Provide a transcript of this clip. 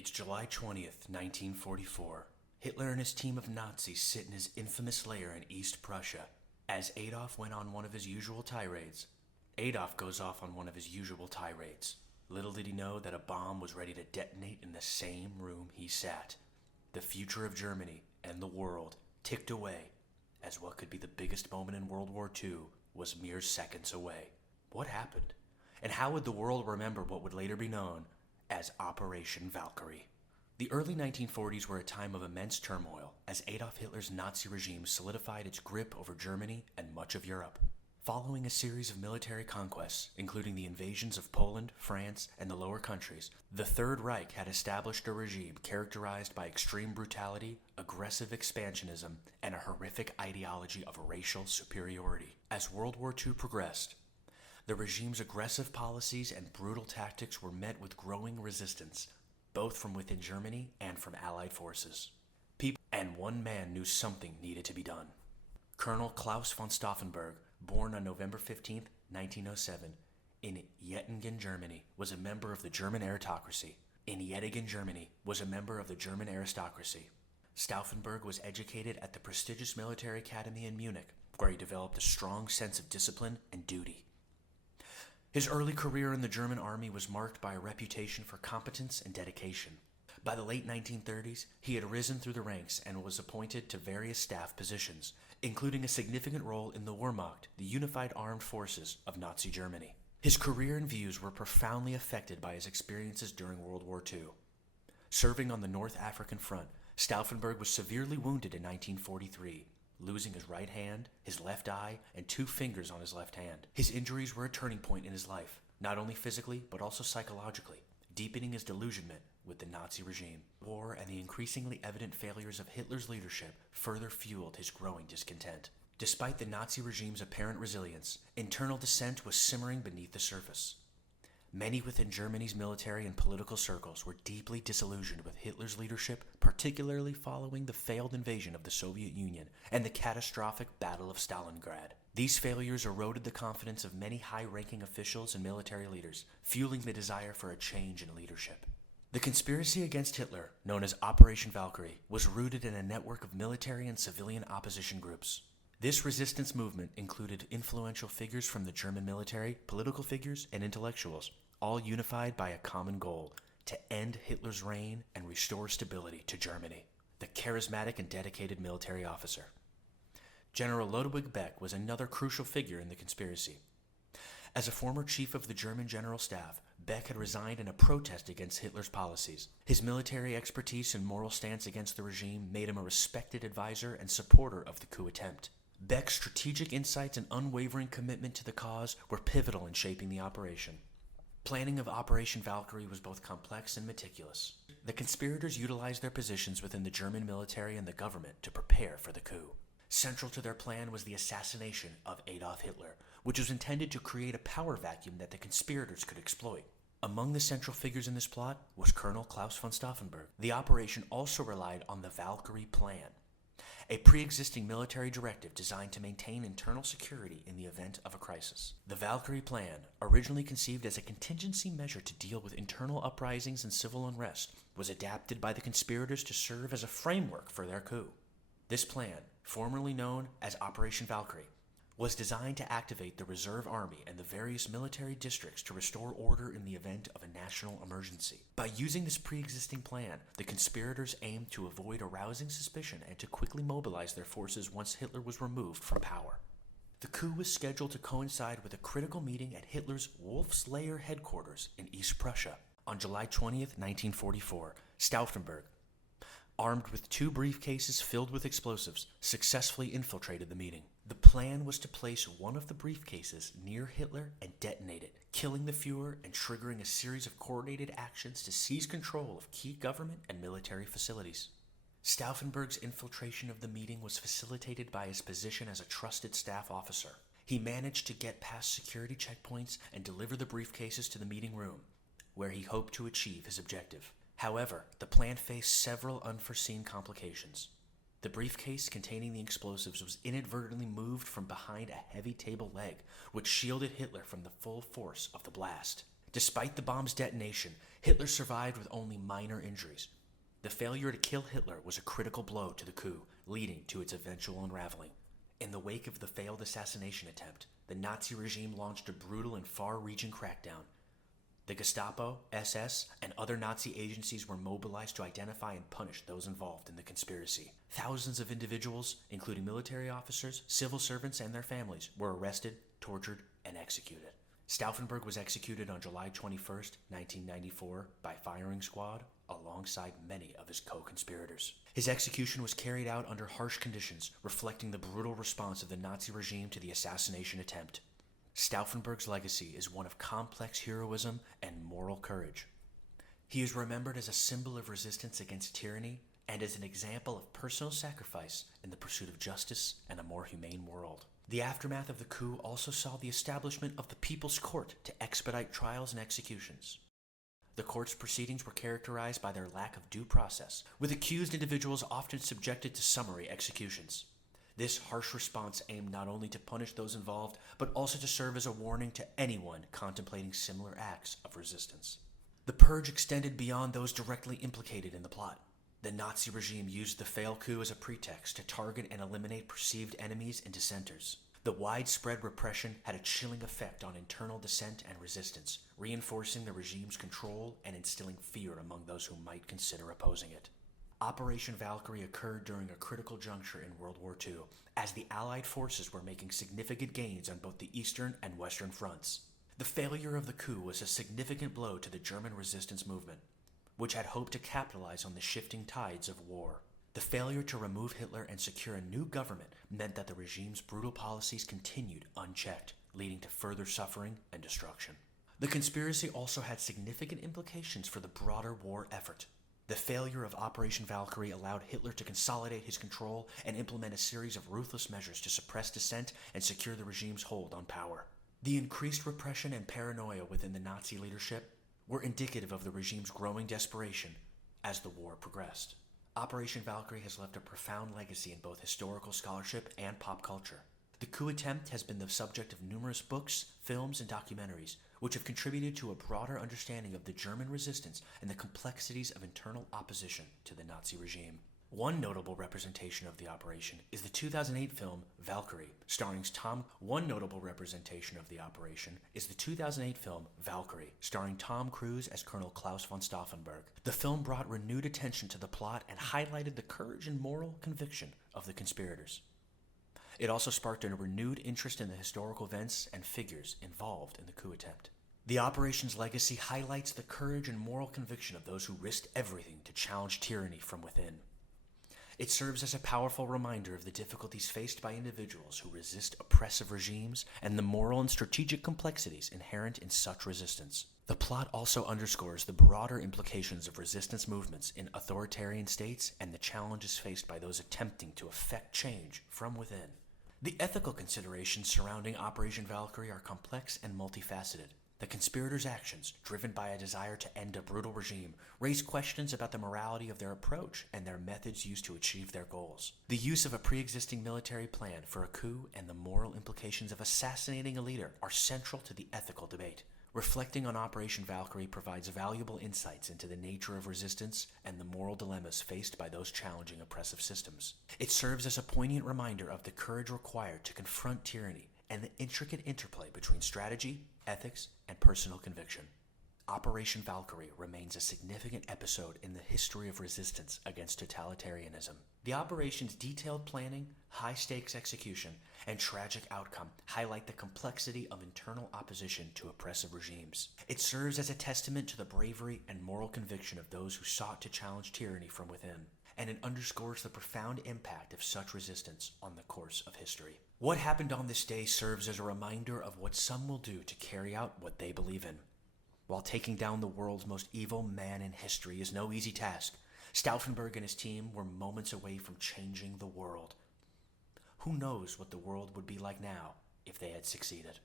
It's July 20th, 1944. Hitler and his team of Nazis sit in his infamous lair in East Prussia. As Adolf went on one of his usual tirades, Adolf goes off on one of his usual tirades. Little did he know that a bomb was ready to detonate in the same room he sat. The future of Germany and the world ticked away as what could be the biggest moment in World War II was mere seconds away. What happened? And how would the world remember what would later be known as Operation Valkyrie? The early 1940s were a time of immense turmoil as Adolf Hitler's Nazi regime solidified its grip over Germany and much of Europe. Following a series of military conquests, including the invasions of Poland, France, and the Lower Countries, the Third Reich had established a regime characterized by extreme brutality, aggressive expansionism, and a horrific ideology of racial superiority. As World War II progressed, the regime's aggressive policies and brutal tactics were met with growing resistance, both from within Germany and from Allied forces. And one man knew something needed to be done. Colonel Klaus von Stauffenberg, born on November 15, 1907, in Jettingen, Germany, was a member of the German aristocracy. Stauffenberg was educated at the prestigious military academy in Munich, where he developed a strong sense of discipline and duty. His early career in the German army was marked by a reputation for competence and dedication. By the late 1930s, he had risen through the ranks and was appointed to various staff positions, including a significant role in the Wehrmacht, the unified armed forces of Nazi Germany. His career and views were profoundly affected by his experiences during World War II. Serving on the North African front, Stauffenberg was severely wounded in 1943, losing his right hand, his left eye, and 2 fingers on his left hand. His injuries were a turning point in his life, not only physically, but also psychologically, deepening his delusionment with the Nazi regime. War and the increasingly evident failures of Hitler's leadership further fueled his growing discontent. Despite the Nazi regime's apparent resilience, internal dissent was simmering beneath the surface. Many within Germany's military and political circles were deeply disillusioned with Hitler's leadership, particularly following the failed invasion of the Soviet Union and the catastrophic Battle of Stalingrad. These failures eroded the confidence of many high-ranking officials and military leaders, fueling the desire for a change in leadership. The conspiracy against Hitler, known as Operation Valkyrie, was rooted in a network of military and civilian opposition groups. This resistance movement included influential figures from the German military, political figures, and intellectuals, all unified by a common goal: to end Hitler's reign and restore stability to Germany. The charismatic and dedicated military officer. General Ludwig Beck was another crucial figure in the conspiracy. As a former chief of the German General Staff, Beck had resigned in a protest against Hitler's policies. His military expertise and moral stance against the regime made him a respected advisor and supporter of the coup attempt. Beck's strategic insights and unwavering commitment to the cause were pivotal in shaping the operation. Planning of Operation Valkyrie was both complex and meticulous. The conspirators utilized their positions within the German military and the government to prepare for the coup. Central to their plan was the assassination of Adolf Hitler, which was intended to create a power vacuum that the conspirators could exploit. Among the central figures in this plot was Colonel Klaus von Stauffenberg. The operation also relied on the Valkyrie Plan, a pre-existing military directive designed to maintain internal security in the event of a crisis. The Valkyrie Plan, originally conceived as a contingency measure to deal with internal uprisings and civil unrest, was adapted by the conspirators to serve as a framework for their coup. This plan, formerly known as Operation Valkyrie, was designed to activate the reserve army and the various military districts to restore order in the event of a national emergency. By using this pre-existing plan, the conspirators aimed to avoid arousing suspicion and to quickly mobilize their forces once Hitler was removed from power. The coup was scheduled to coincide with a critical meeting at Hitler's Wolfslayer headquarters in East Prussia. On July 20th, 1944, Stauffenberg, armed with 2 briefcases filled with explosives, successfully infiltrated the meeting. The plan was to place one of the briefcases near Hitler and detonate it, killing the Fuhrer and triggering a series of coordinated actions to seize control of key government and military facilities. Stauffenberg's infiltration of the meeting was facilitated by his position as a trusted staff officer. He managed to get past security checkpoints and deliver the briefcases to the meeting room, where he hoped to achieve his objective. However, the plan faced several unforeseen complications. The briefcase containing the explosives was inadvertently moved from behind a heavy table leg, which shielded Hitler from the full force of the blast. Despite the bomb's detonation, Hitler survived with only minor injuries. The failure to kill Hitler was a critical blow to the coup, leading to its eventual unraveling. In the wake of the failed assassination attempt, the Nazi regime launched a brutal and far-reaching crackdown. The Gestapo, SS, and other Nazi agencies were mobilized to identify and punish those involved in the conspiracy. Thousands of individuals, including military officers, civil servants, and their families, were arrested, tortured, and executed. Stauffenberg was executed on July 21, 1994, by firing squad, alongside many of his co-conspirators. His execution was carried out under harsh conditions, reflecting the brutal response of the Nazi regime to the assassination attempt. Stauffenberg's legacy is one of complex heroism and moral courage. He is remembered as a symbol of resistance against tyranny and as an example of personal sacrifice in the pursuit of justice and a more humane world. The aftermath of the coup also saw the establishment of the People's Court to expedite trials and executions. The court's proceedings were characterized by their lack of due process, with accused individuals often subjected to summary executions. This harsh response aimed not only to punish those involved, but also to serve as a warning to anyone contemplating similar acts of resistance. The purge extended beyond those directly implicated in the plot. The Nazi regime used the failed coup as a pretext to target and eliminate perceived enemies and dissenters. The widespread repression had a chilling effect on internal dissent and resistance, reinforcing the regime's control and instilling fear among those who might consider opposing it. Operation Valkyrie occurred during a critical juncture in World War II, as the Allied forces were making significant gains on both the Eastern and Western fronts. The failure of the coup was a significant blow to the German resistance movement, which had hoped to capitalize on the shifting tides of war. The failure to remove Hitler and secure a new government meant that the regime's brutal policies continued unchecked, leading to further suffering and destruction. The conspiracy also had significant implications for the broader war effort. The failure of Operation Valkyrie allowed Hitler to consolidate his control and implement a series of ruthless measures to suppress dissent and secure the regime's hold on power. The increased repression and paranoia within the Nazi leadership were indicative of the regime's growing desperation as the war progressed. Operation Valkyrie has left a profound legacy in both historical scholarship and pop culture. The coup attempt has been the subject of numerous books, films, and documentaries, which have contributed to a broader understanding of the German resistance and the complexities of internal opposition to the Nazi regime. One notable representation of the operation is the 2008 film Valkyrie, starring Tom Cruise as Colonel Klaus von Stauffenberg. The film brought renewed attention to the plot and highlighted the courage and moral conviction of the conspirators. It also sparked a renewed interest in the historical events and figures involved in the coup attempt. The operation's legacy highlights the courage and moral conviction of those who risked everything to challenge tyranny from within. It serves as a powerful reminder of the difficulties faced by individuals who resist oppressive regimes and the moral and strategic complexities inherent in such resistance. The plot also underscores the broader implications of resistance movements in authoritarian states and the challenges faced by those attempting to effect change from within. The ethical considerations surrounding Operation Valkyrie are complex and multifaceted. The conspirators' actions, driven by a desire to end a brutal regime, raise questions about the morality of their approach and their methods used to achieve their goals. The use of a pre-existing military plan for a coup and the moral implications of assassinating a leader are central to the ethical debate. Reflecting on Operation Valkyrie provides valuable insights into the nature of resistance and the moral dilemmas faced by those challenging oppressive systems. It serves as a poignant reminder of the courage required to confront tyranny and the intricate interplay between strategy, ethics, and personal conviction. Operation Valkyrie remains a significant episode in the history of resistance against totalitarianism. The operation's detailed planning, high-stakes execution, and tragic outcome highlight the complexity of internal opposition to oppressive regimes. It serves as a testament to the bravery and moral conviction of those who sought to challenge tyranny from within, and it underscores the profound impact of such resistance on the course of history. What happened on this day serves as a reminder of what some will do to carry out what they believe in. While taking down the world's most evil man in history is no easy task, Stauffenberg and his team were moments away from changing the world. Who knows what the world would be like now if they had succeeded?